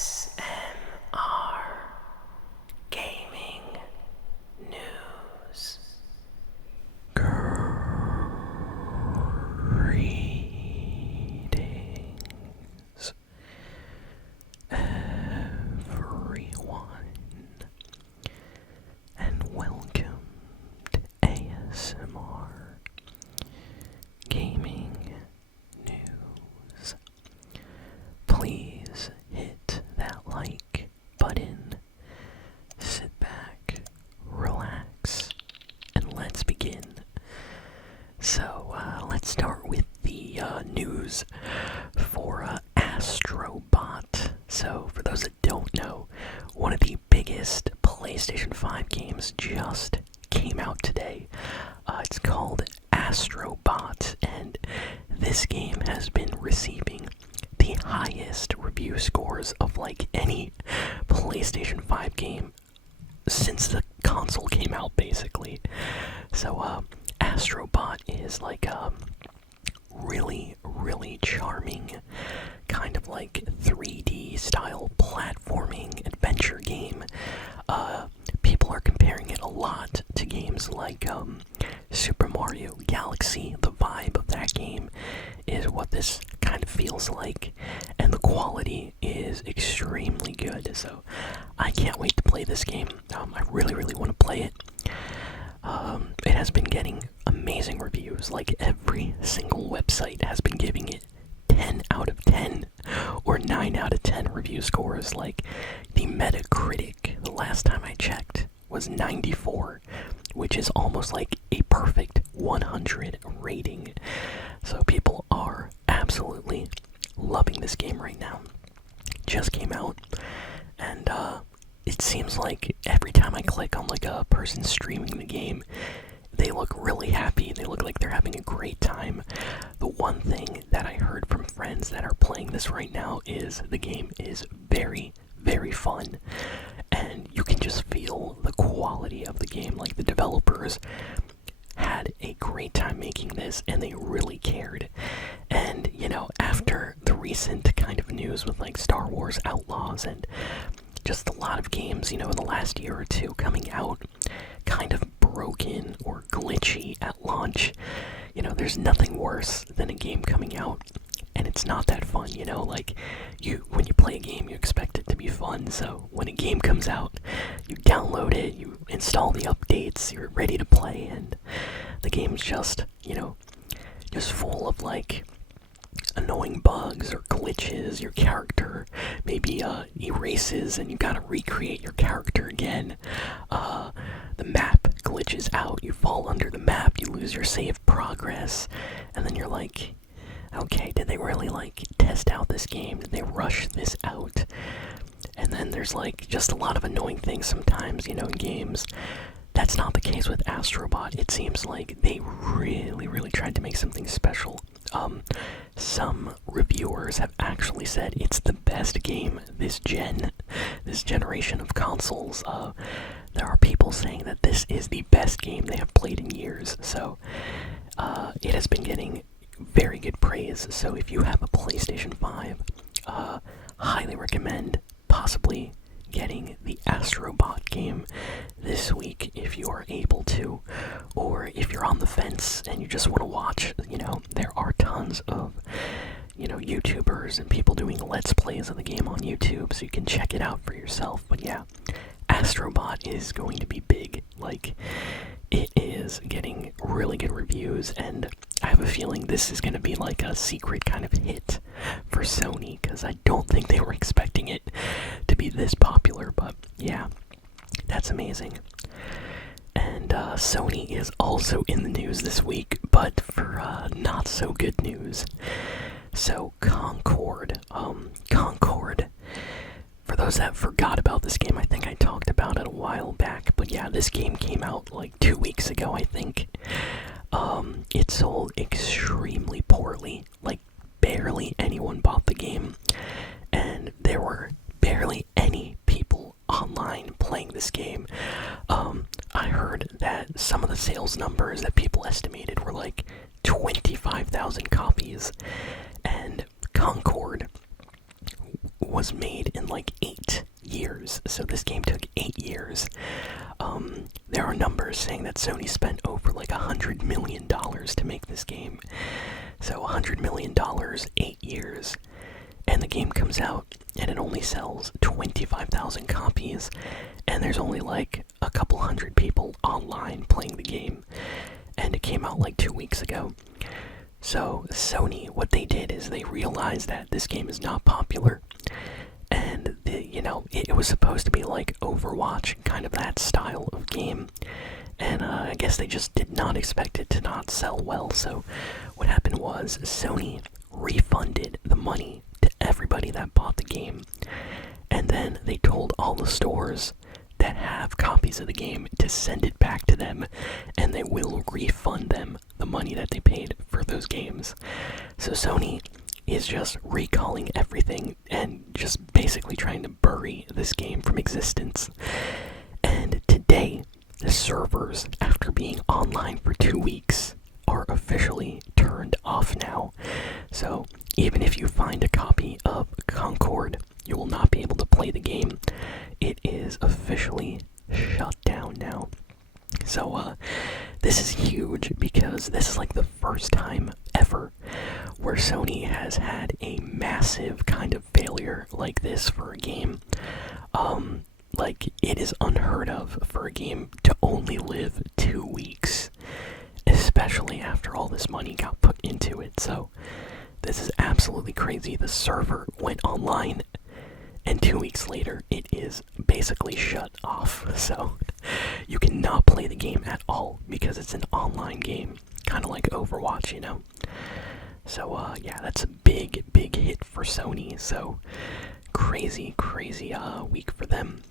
ASMR Gaming News. Greetings, everyone, and welcome to ASMR Gaming News. Please hit that like button, sit back, relax, and let's begin. So, let's start with the news for Astro. So, for those that don't know, one of the biggest PlayStation 5 games just came out today. It's called Astro, and this game has been receiving the highest review scores of like any PlayStation 5 game since the console came out, basically. So, Astrobot is like a really charming kind of like 3D style platforming adventure game. People are comparing it a lot to games like Super Mario Galaxy. The vibe of that game is what this kind of feels like, and the quality is extremely good. So I can't wait to play this game. I really want to play it. It has been getting amazing reviews. Like every single website has been giving it 10 out of 10 or 9 out of 10 review scores. Like the Metacritic, the last time I checked, was 94, which is almost like a perfect 100 rating. So people are absolutely loving this game right now. Just came out, and it seems like every time I click on like a person streaming the game, they look really happy. They look like they're having a great time. The one thing that I heard from friends that are playing this right now is the game is very fun, and you can just feel the quality of the game. Like the developers had a great time making this, and they really cared. And you know, after the recent kind of news with like Star Wars Outlaws and just a lot of games, you know, in the last year or two coming out kind of broken or glitchy at launch, you know, there's nothing worse than a game coming out and it's not that fun, you know. Like, when you play a game, you expect it to be fun. So when a game comes out, you download it, you install the updates, you're ready to play, and the game's just, you know, just full of like annoying bugs or glitches. Your character maybe erases and you gotta recreate your character again. The map glitches out, you fall under the map, you lose your save progress, and then you're like, okay, did they really like test out this game? Did they rush this out? And then there's like just a lot of annoying things sometimes, you know, in games. That's not the case with Astrobot. It seems like they really tried to make something special. Some reviewers have actually said it's the best game this generation of consoles. There are people saying that this is the best game they have played in years. So, it has been getting very good praise. So if you have a PlayStation 5, highly recommend possibly getting the Astrobot game this week if you are able to, or if you're on the fence and you just want to watch. You know, there are tons of, you know, YouTubers and people doing let's plays of the game on YouTube, so you can check it out for yourself. But yeah, Astrobot is going to be big. Like, it is getting really good reviews, and I have a feeling this is going to be like a secret kind of hit for Sony, because I don't think they were expecting it to be this popular. But yeah, that's amazing. And Sony is also in the news this week, but for not so good news. So Concord, for those that forgot about this game, I think I talked about it a while back, but yeah, this game came out like 2 weeks ago, I think. It sold extremely poorly, like barely anyone bought the game, and there were barely any people online playing this game. I heard that some of the sales numbers that people estimated were like 25,000 copies, and Concord was made in like 8 years. So this game took 8 years. There are numbers saying that Sony spent over like $100 million to make this game. So $100 million, 8 years. And the game comes out and it only sells 25,000 copies. And there's only like a couple hundred people online playing the game. And it came out like 2 weeks ago. So Sony, what they did is they realized that this game is not popular. And, it was supposed to be like Overwatch, kind of that style of game. And I guess they just did not expect it to not sell well. So what happened was Sony refunded the money to everybody that bought the game. And then they told all the stores that have copies of the game to send it back to them, and they will refund them the money that they paid for those games. So Sony is just recalling everything and just basically trying to bury this game from existence. And today, the servers, after being online for 2 weeks, are officially turned off now. So even if you find a copy of Concord, you will not be able to play the game. It is officially shut down now. So this is huge because this is like the first time ever where Sony has had a massive kind of failure like this for a game. Like, it is unheard of for a game to only live 2 weeks, especially after all this money got put into it. So this is absolutely crazy. The server went online, and 2 weeks later, it is basically shut off. So you cannot play the game at all because it's an online game, kind of like Overwatch, So yeah, that's a big hit for Sony. So crazy week for them.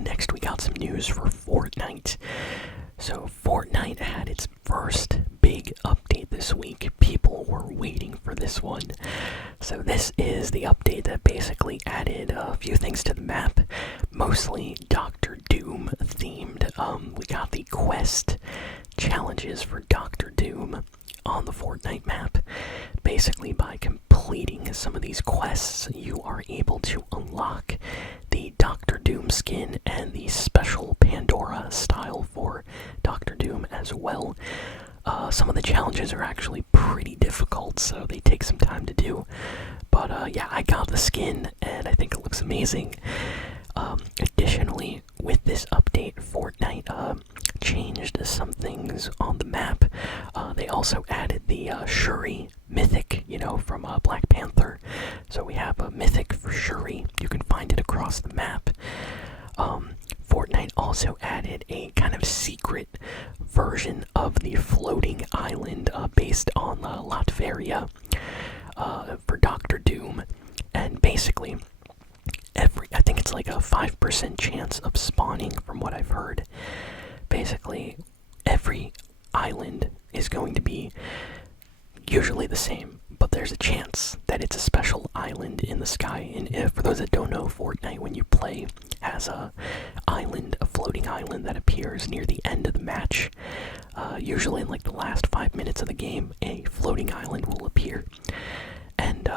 Next, we got some news for Fortnite. So Fortnite had its first big update this week. People were waiting for this one. So this is the update that basically added a few things to the map, mostly Doctor Doom themed. We got the quest challenges for Doctor Doom on the Fortnite map. Basically, by completing some of these quests, you are able to unlock the Doctor Doom skin and the special Pandora style for Doctor Doom as well. Some of the challenges are actually pretty difficult, so they take some time to do. But yeah, I got the skin, and I think it looks amazing. Additionally, with this update, Fortnite changed some things on the map. They also added the Shuri mythic, from Black Panther. So we have a mythic for Shuri. You can find it across the map. Fortnite also added a kind of secret version of the floating island based on Latveria for Doctor Doom. And basically, I think it's like a 5% chance of spawning from what I've heard. Basically, every island is going to be usually the same, but there's a chance that it's a special island in the sky. And for those that don't know, Fortnite, when you play, has a floating island that appears near the end of the match. Usually in like the last 5 minutes of the game, a floating island will appear. And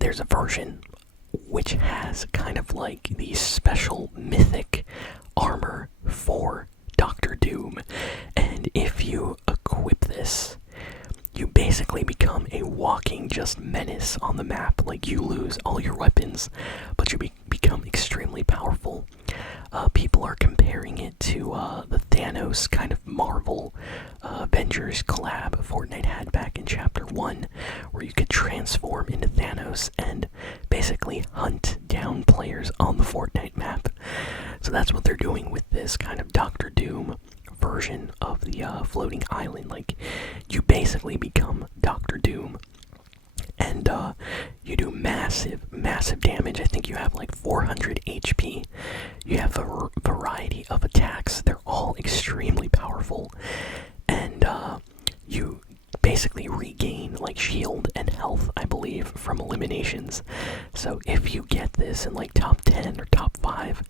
there's a version which has kind of like the special mythic armor for Doctor Doom. And if you equip this, you basically become a walking just menace on the map. Like, you lose all your weapons, but you become extremely powerful. People are comparing it to the Thanos kind of Marvel Avengers collab Fortnite had back in Chapter 1, where you could transform into Thanos and basically hunt down players on the Fortnite map. So that's what they're doing with this kind of Doctor Doom version of the floating island. Like, you basically become Doctor Doom, and you do massive damage. I think you have like 400 HP. You have a variety of attacks. They're all extremely powerful, and you basically regain like shield and health, I believe, from eliminations. So if you get this in like top 10 or top 5,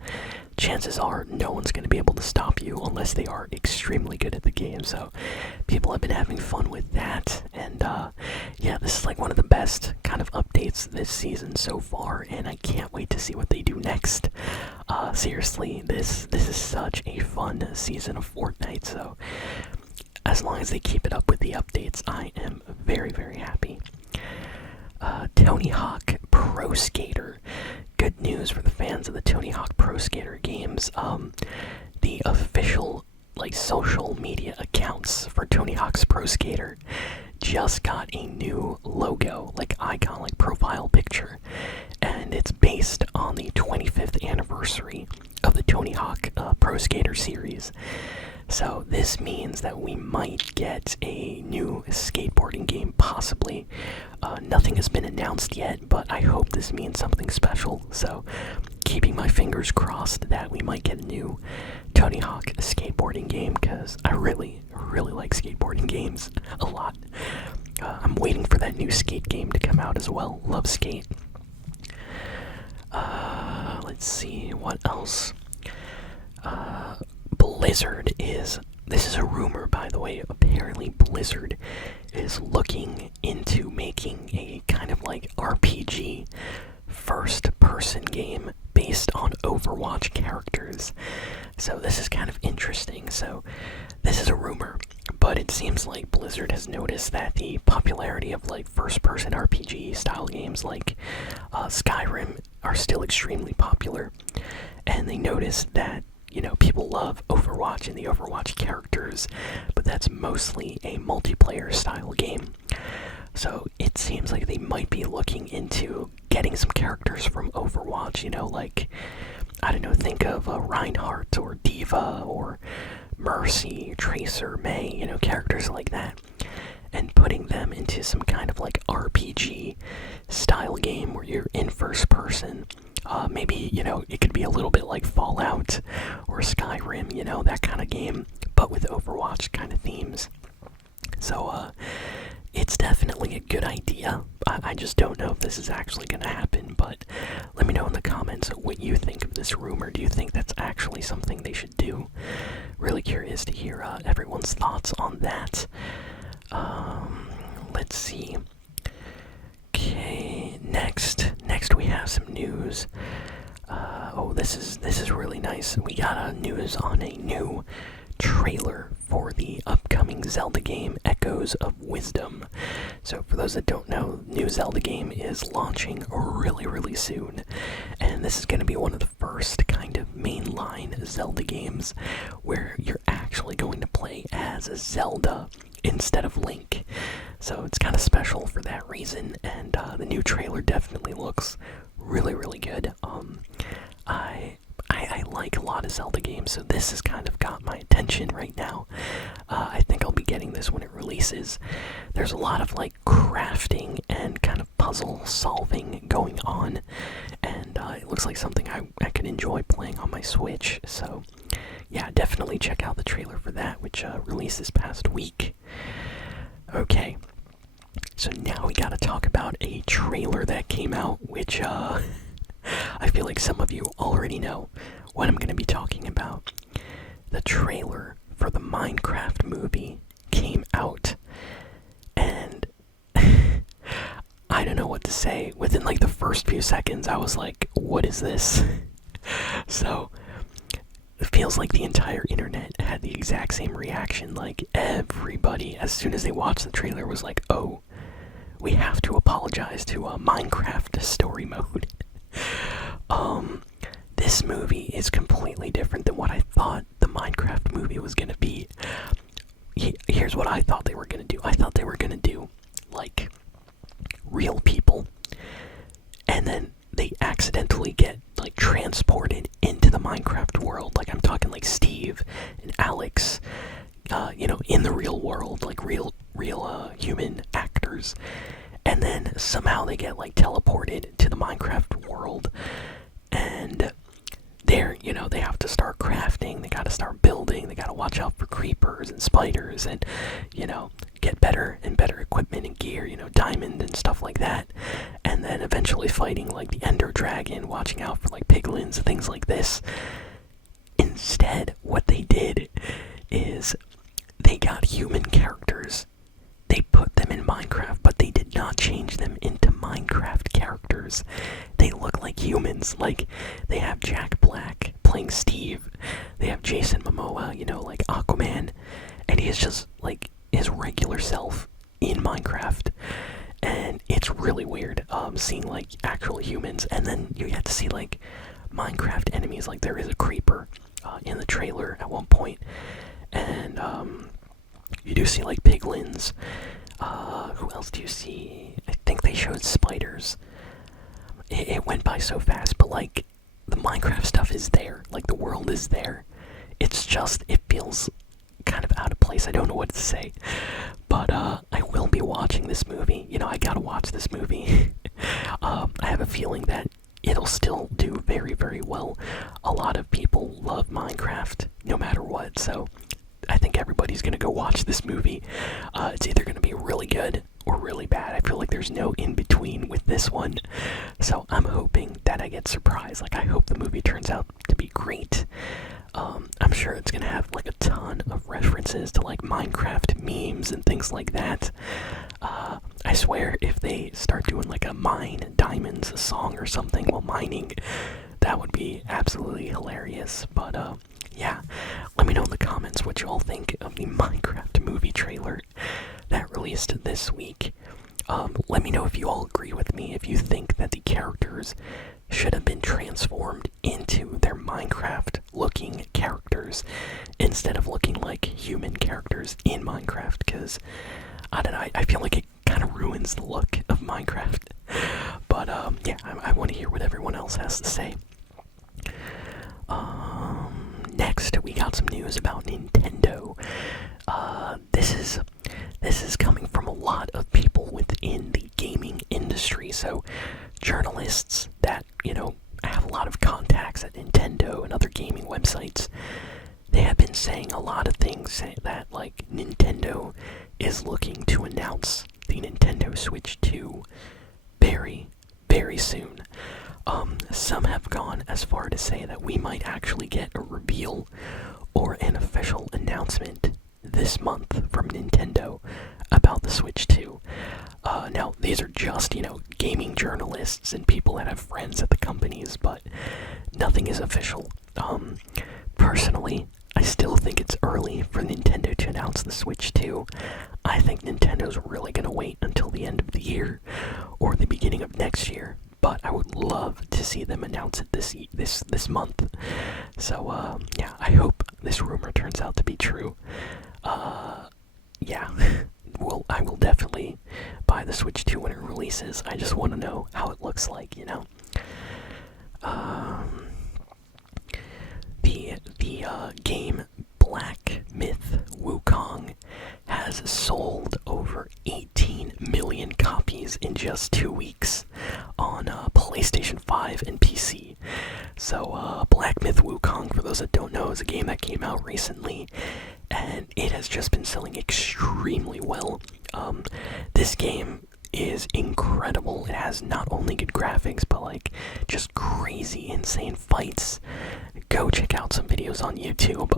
chances are no one's going to be able to stop you unless they are extremely good at the game. So people have been having fun with that, and yeah, this is like one of the best kind of updates this season so far, and I can't wait to see what they do next. Seriously, this is such a fun season of Fortnite, so as long as they keep it up with the updates, I am very, very happy. Tony Hawk Pro Skater. Good news for the fans of the Tony Hawk Pro Skater games. The official like social media accounts for Tony Hawk's Pro Skater just got a new logo, like icon, like profile picture, and it's based on the 25th anniversary of the Tony Hawk Pro Skater series. So this means that we might get a new skateboarding game, possibly. Nothing has been announced yet, but I hope this means something special. So keeping my fingers crossed that we might get a new Tony Hawk skateboarding game, because I really, really like skateboarding games a lot. I'm waiting for that new Skate game to come out as well. Love Skate. Let's see, what else? Blizzard is, this is a rumor by the way, apparently Blizzard is looking into making a kind of like RPG first-person game based on Overwatch characters. So this is kind of interesting. So this is a rumor, but it seems like Blizzard has noticed that the popularity of like first-person RPG style games like Skyrim are still extremely popular, and they noticed that, you know, people love Overwatch and the Overwatch characters, but that's mostly a multiplayer style game. So it seems like they might be looking into getting some characters from Overwatch, you know, like, I don't know, think of Reinhardt or Diva or Mercy, Tracer, Mei, you know, characters like that, and putting them into some kind of like RPG style game where you're in first person. Maybe, you know, it could be a little bit like Fallout or Skyrim, you know, that kind of game, but with Overwatch kind of themes. So, it's definitely a good idea. I just don't know if this is actually going to happen, but let me know in the comments what you think of this rumor. Do you think that's actually something they should do? Really curious to hear everyone's thoughts on that. Let's see. Okay, next we have some news. Oh, this is really nice. We got news on a new trailer for the upcoming Zelda game, Echoes of Wisdom. So for those that don't know, new Zelda game is launching really, really soon, and this is going to be one of the first kind of mainline Zelda games where you're actually going to play as Zelda instead of Link. So it's kind of special for that reason, and the new trailer definitely looks really, really good. I like a lot of Zelda games, so this has kind of got my attention right now. I think I'll be getting this when it releases. There's a lot of like crafting and kind of puzzle solving going on, and it looks like something I could enjoy playing on my Switch. So yeah, definitely check out the trailer for that, which released this past week. Okay, so now we gotta talk about a trailer that came out, which I feel like some of you already know what I'm gonna be talking about. The trailer for the Minecraft movie came out, and I don't know what to say. Within like the first few seconds, I was like, what is this? So it feels like the entire internet had the exact same reaction. Like everybody, as soon as they watched the trailer, was like, oh, we have to apologize to Minecraft story mode. This movie is completely different than what I thought the Minecraft movie was gonna be. Here's what I thought they were gonna do. I thought they were gonna do like real people, and then they accidentally get like transported into the Minecraft world. Like I'm talking like Steve and Alex, you know, in the real world, like real human actors, and then somehow they get like teleported to the Minecraft world, and they have to start crafting, they gotta start building, they gotta watch out for creepers and spiders and, get better and better equipment and gear, diamond and stuff like that. And then eventually fighting like the Ender Dragon, watching out for like piglins and things like this. Instead, what they did is they got human characters. They put them in Minecraft, but they did not change them into Minecraft characters. They look like humans. Like, they have Jack Black playing Steve. They have Jason Momoa, like Aquaman. And he is just, like, his regular self in Minecraft. And it's really weird, seeing, like, actual humans. And then you get to see, like, Minecraft enemies. Like, there is a creeper in the trailer at one point. And, you do see, like, piglins. Who else do you see? I think they showed spiders. It went by so fast, but, like, the Minecraft stuff is there. Like, the world is there. It's just, it feels kind of out of place. I don't know what to say. But, I will be watching this movie. I gotta watch this movie. I have a feeling that it'll still do very, very well. A lot of people love Minecraft, no matter what, so I think everybody's gonna go watch this movie. It's either gonna be really good or really bad. I feel like there's no in-between with this one. So I'm hoping that I get surprised. Like, I hope the movie turns out to be great. I'm sure it's gonna have like a ton of references to like Minecraft memes and things like that. I swear if they start doing like a Mine Diamonds song or something while mining, that would be absolutely hilarious. But yeah, let me know in the comments what you all think of the Minecraft movie trailer that released this week. Let me know if you all agree with me, if you think that the characters should have been transformed into their Minecraft-looking characters instead of looking like human characters in Minecraft, because, I don't know, I feel like it kind of ruins the look of Minecraft. But, yeah, I want to hear what everyone else has to say. Next, we got some news about Nintendo. This is coming from a lot of people within the gaming industry, so journalists that, have a lot of contacts at Nintendo and other gaming websites, they have been saying a lot of things that, like, Nintendo is looking to announce the Nintendo Switch 2 very, very soon. Some have gone as far to say that we might actually get a reveal or an official announcement this month from Nintendo about the Switch 2. Now, these are just, gaming journalists and people that have friends at the companies, but nothing is official. Personally, I still think it's early for Nintendo to announce the Switch 2. I think Nintendo's really gonna wait until the end of the year or the beginning of next year, but I would love to see them announce it this month. So, yeah, I hope this rumor turns out to be true. Yeah, well, I will definitely buy the Switch 2 when it releases. I just want to know how it looks like, The game Black Myth Wukong has sold over 18 million copies in just 2 weeks on PlayStation 5 and PC. So, Black Myth Wukong, for those that don't know, is a game that came out recently, and it has just been selling extremely well. This game is incredible. It has not only good graphics, but like just crazy, insane fights. Go check out some videos on YouTube.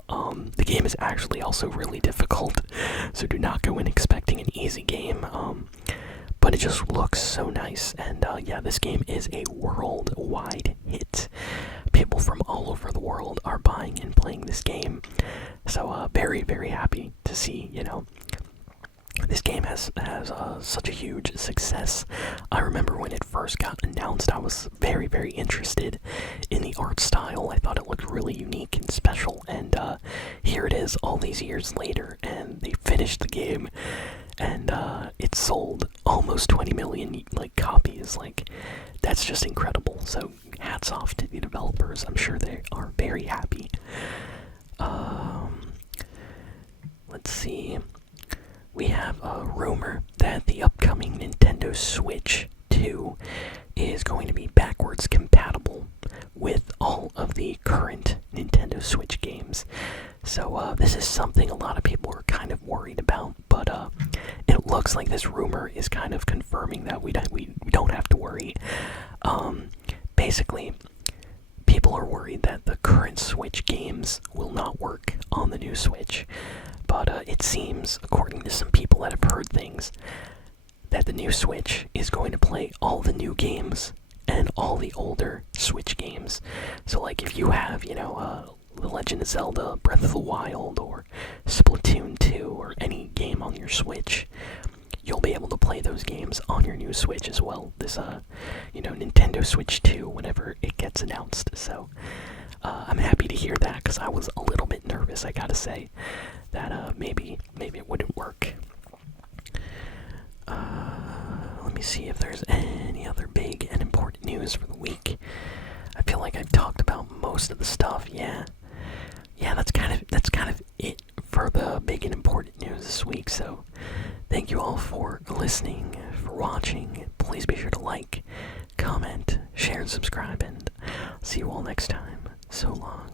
The game is actually also really difficult, so do not go in expecting an easy game. But it just looks so nice, and yeah, this game is a worldwide hit. People from all over the world are buying and playing this game, so very, very happy to see, this game has such a huge success. I remember when it first got announced, I was very, very interested in the art style. I thought it looked really unique and special, and here it is all these years later, and they finished the game, and it sold almost 20 million copies. Like, that's just incredible. So hats off to the developers. I'm sure they are very happy. Let's see. We have a rumor that the upcoming Nintendo Switch 2 is going to be backwards compatible with all of of the current Nintendo Switch games. So this is something a lot of people are kind of worried about, but it looks like this rumor is kind of confirming that we don't have to worry. Basically, people are worried that the current Switch games will not work on the new Switch, but it seems, according to some people that have heard things, that the new Switch is going to play all the new games and all the older Switch games. So like if you have, The Legend of Zelda, Breath of the Wild, or Splatoon 2, or any game on your Switch, you'll be able to play those games on your new Switch as well. This, Nintendo Switch 2, whenever it gets announced. So, I'm happy to hear that, because I was a little bit nervous, I gotta say, that maybe it wouldn't work. Let me see if there's any other big and important news for the week. I feel like I've talked about most of the stuff. Yeah, that's kind of it for the big and important news this week. So, thank you all for listening, for watching. Please be sure to like, comment, share, and subscribe, and see you all next time. So long.